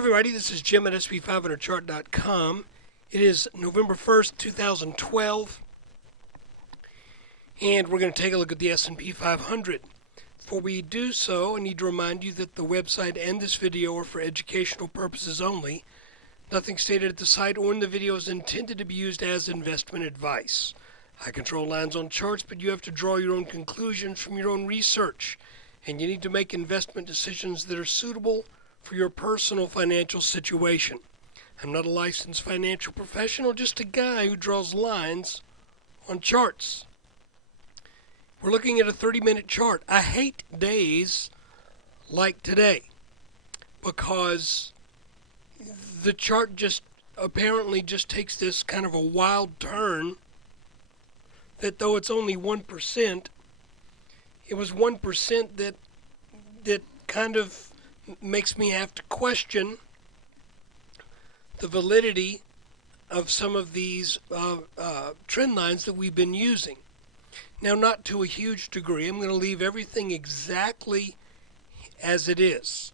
Everybody, this is Jim at SP500chart.com. It is November 1st, 2012, and we're going to take a look at the S&P 500. Before we do so, I need to remind you that the website and this video are for educational purposes only. Nothing stated at the site or in the video is intended to be used as investment advice. I control lines on charts, but you have to draw your own conclusions from your own research, and you need to make investment decisions that are suitable for your personal financial situation. I'm not a licensed financial professional, just a guy who draws lines on charts. We're looking at a 30-minute chart. I hate days like today because the chart just apparently just takes this kind of a wild turn that though it's only 1%, it was 1% that kind of makes me have to question the validity of some of these trend lines that we've been using. Now, not to a huge degree. I'm going to leave everything exactly as it is.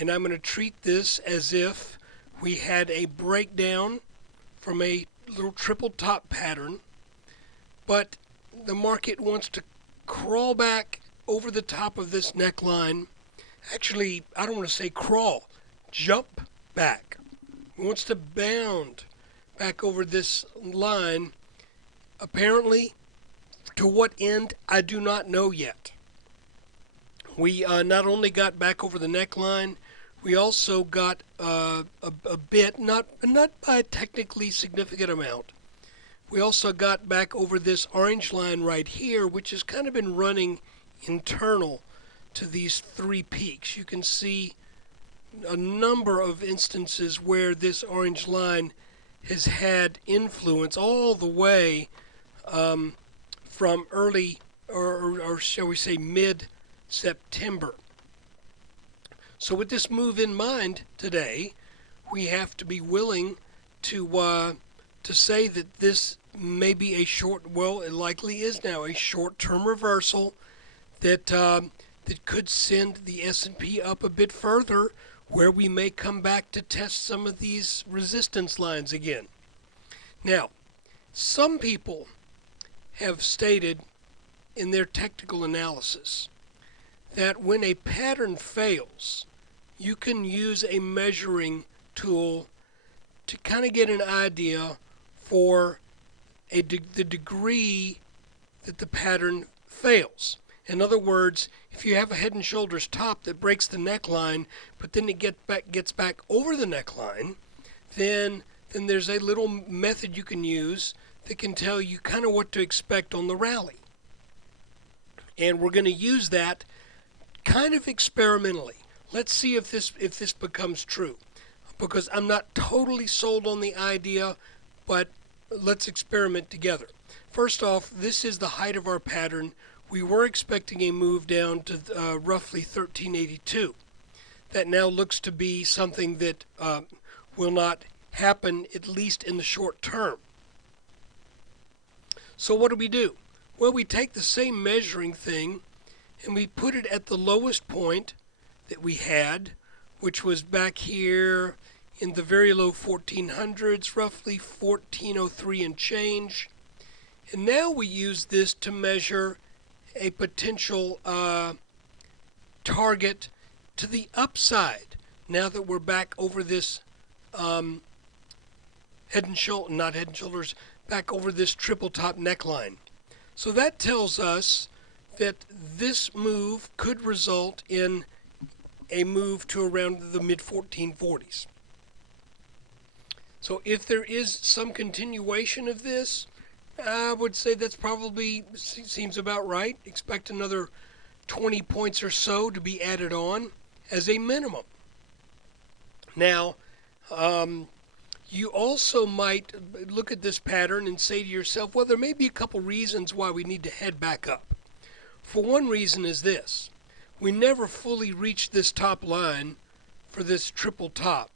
And I'm going to treat this as if we had a breakdown from a little triple top pattern, but the market wants to crawl back over the top of this neckline. Actually, I don't want to say crawl, jump back. It wants to bound back over this line. Apparently, to what end, I do not know yet. We not only got back over the neckline, we also got a bit, not by a technically significant amount. We also got back over this orange line right here, which has kind of been running internal to these three peaks. You can see a number of instances where this orange line has had influence all the way from early or shall we say mid-September. So with this move in mind today, we have to be willing to say that this may be a short, well, it likely is now a short-term reversal that that could send the S&P up a bit further, where we may come back to test some of these resistance lines again. Now, some people have stated in their technical analysis that when a pattern fails, you can use a measuring tool to kind of get an idea for the degree that the pattern fails. In other words, if you have a head and shoulders top that breaks the neckline, but then it gets back over the neckline, then there's a little method you can use that can tell you kind of what to expect on the rally. And we're going to use that kind of experimentally. Let's see if this becomes true, because I'm not totally sold on the idea, but let's experiment together. First off, this is the height of our pattern. We were expecting a move down to roughly 1382. That now looks to be something that will not happen, at least in the short term. So what do? Well, we take the same measuring thing and we put it at the lowest point that we had, which was back here in the very low 1400s, roughly 1403 and change. And now we use this to measure a potential target to the upside, now that we're back over this back over this triple top neckline. So that tells us that this move could result in a move to around the mid 1440s. So if there is some continuation of this, I would say that's probably seems about right. Expect another 20 points or so to be added on as a minimum. Now, you also might look at this pattern and say to yourself, well, there may be a couple reasons why we need to head back up. For one reason is this: we never fully reached this top line for this triple top.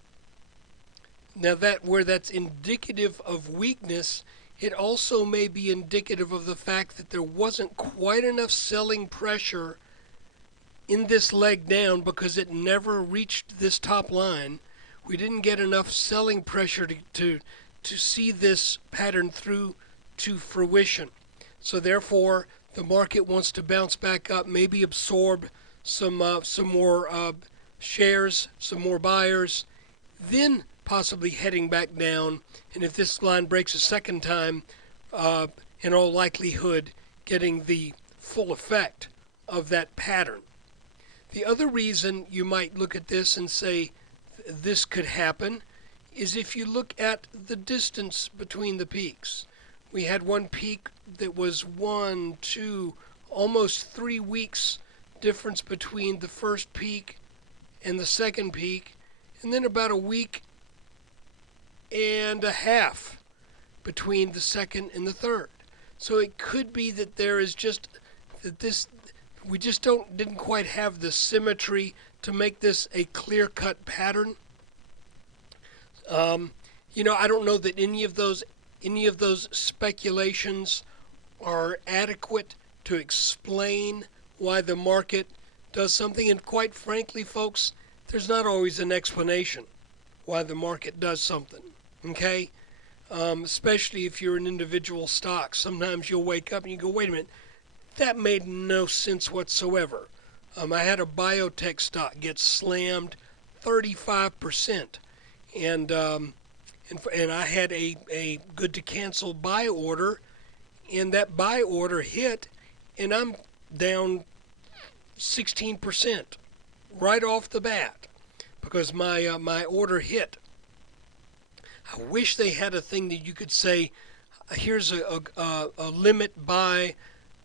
Now, where that's indicative of weakness, it also may be indicative of the fact that there wasn't quite enough selling pressure in this leg down because it never reached this top line. We didn't get enough selling pressure to see this pattern through to fruition. So therefore, the market wants to bounce back up, maybe absorb some more shares, some more buyers, then possibly heading back down. And if this line breaks a second time, in all likelihood, getting the full effect of that pattern. The other reason you might look at this and say this could happen is if you look at the distance between the peaks. We had one peak that was 1, 2, almost 3 weeks difference between the first peak and the second peak, and then about a week and a half between the second and the third. So it could be that there is just that we just didn't quite have the symmetry to make this a clear-cut pattern. I don't know that any of those speculations are adequate to explain why the market does something. And quite frankly, folks, there's not always an explanation why the market does something. Okay? Especially if you're an individual stock. Sometimes you'll wake up and you go, wait a minute, that made no sense whatsoever. I had a biotech stock get slammed 35%. And I had a good to cancel buy order, and that buy order hit, and I'm down 16% right off the bat because my order hit. I wish they had a thing that you could say, here's a limit buy,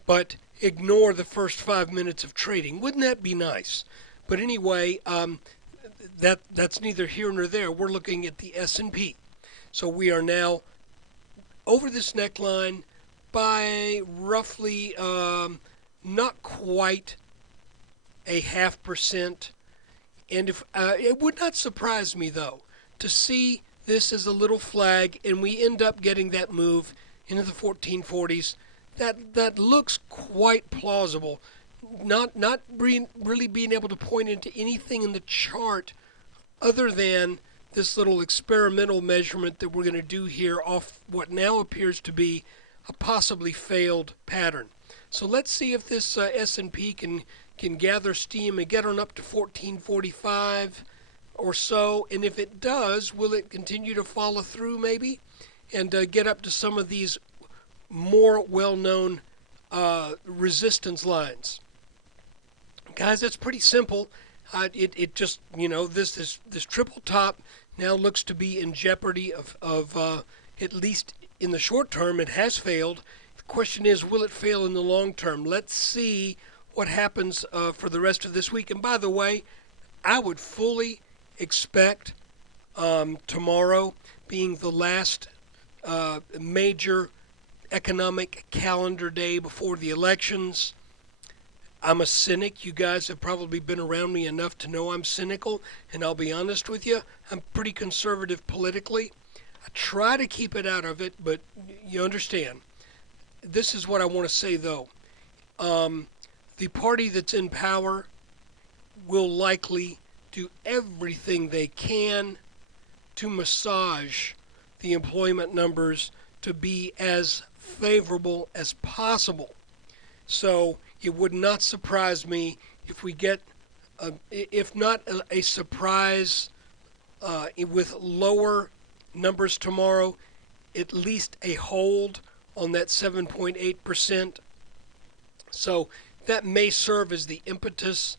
but ignore the first 5 minutes of trading. Wouldn't that be nice? But anyway, that's neither here nor there. We're looking at the S&P. So we are now over this neckline by roughly not quite a 0.5%. And if it would not surprise me, though, to see this as a little flag and we end up getting that move into the 1440s. That looks quite plausible. Not really being able to point into anything in the chart other than this little experimental measurement that we're going to do here off what now appears to be a possibly failed pattern. So let's see if this S&P can gather steam and get on up to 1445 or so. And if it does, will it continue to follow through maybe and get up to some of these more well-known resistance lines? Guys, that's pretty simple. It just, this triple top now looks to be in jeopardy of at least in the short term, it has failed. The question is, will it fail in the long term? Let's see what happens for the rest of this week. And by the way, I would fully expect tomorrow being the last major economic calendar day before the elections. I'm a cynic. You guys have probably been around me enough to know I'm cynical, and I'll be honest with you, I'm pretty conservative politically. I try to keep it out of it, but you understand. This is what I want to say, though. The party that's in power will likely do everything they can to massage the employment numbers to be as favorable as possible. So it would not surprise me if we get, if not a surprise with lower numbers tomorrow, at least a hold on that 7.8%. So that may serve as the impetus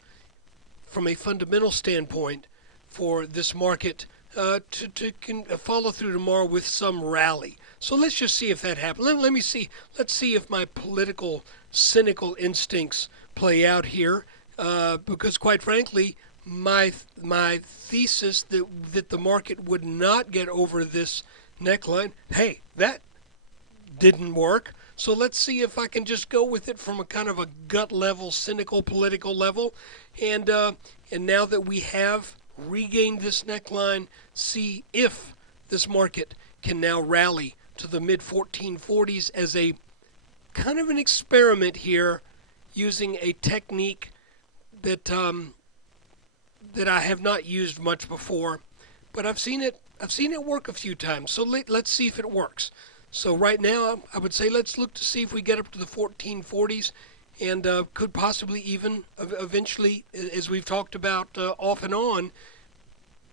from a fundamental standpoint for this market to follow through tomorrow with some rally. So let's just see if that happens. Let me see. Let's see if my political, cynical instincts play out here. Because quite frankly, my thesis that the market would not get over this neckline, hey, that didn't work. So let's see if I can just go with it from a kind of a gut level, cynical political level. And now that we have regained this neckline, see if this market can now rally to the mid 1440s as a kind of an experiment here, using a technique that I have not used much before, but I've seen it work a few times. So let's see if it works. So right now, I would say let's look to see if we get up to the 1440s, and could possibly even eventually, as we've talked about off and on,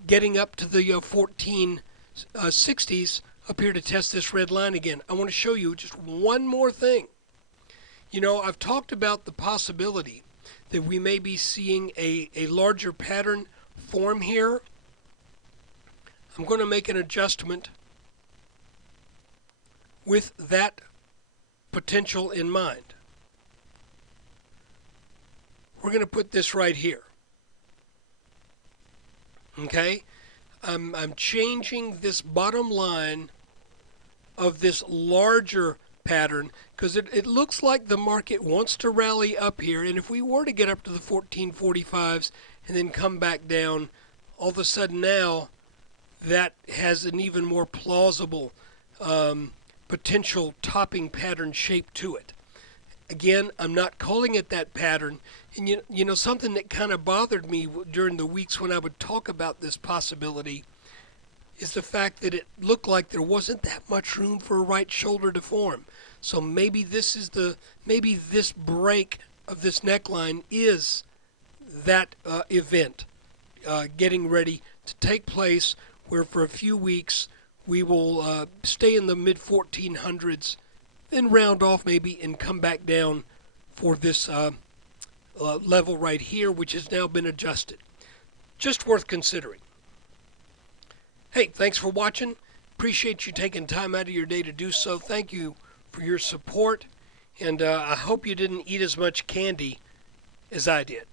getting up to the 1460s up here to test this red line again. I want to show you just one more thing. You know, I've talked about the possibility that we may be seeing a larger pattern form here. I'm going to make an adjustment with that potential in mind. We're going to put this right here. Okay? I'm changing this bottom line of this larger pattern because it looks like the market wants to rally up here, and if we were to get up to the 1445s and then come back down, all of a sudden now that has an even more plausible potential topping pattern shape to it. Again, I'm not calling it that pattern, and you know something that kind of bothered me during the weeks when I would talk about this possibility is the fact that it looked like there wasn't that much room for a right shoulder to form. So maybe this break of this neckline is that event getting ready to take place, where for a few weeks we will stay in the mid 1400s, then round off maybe and come back down for this level right here, which has now been adjusted. Just worth considering. Hey, thanks for watching. Appreciate you taking time out of your day to do so. Thank you for your support, and I hope you didn't eat as much candy as I did.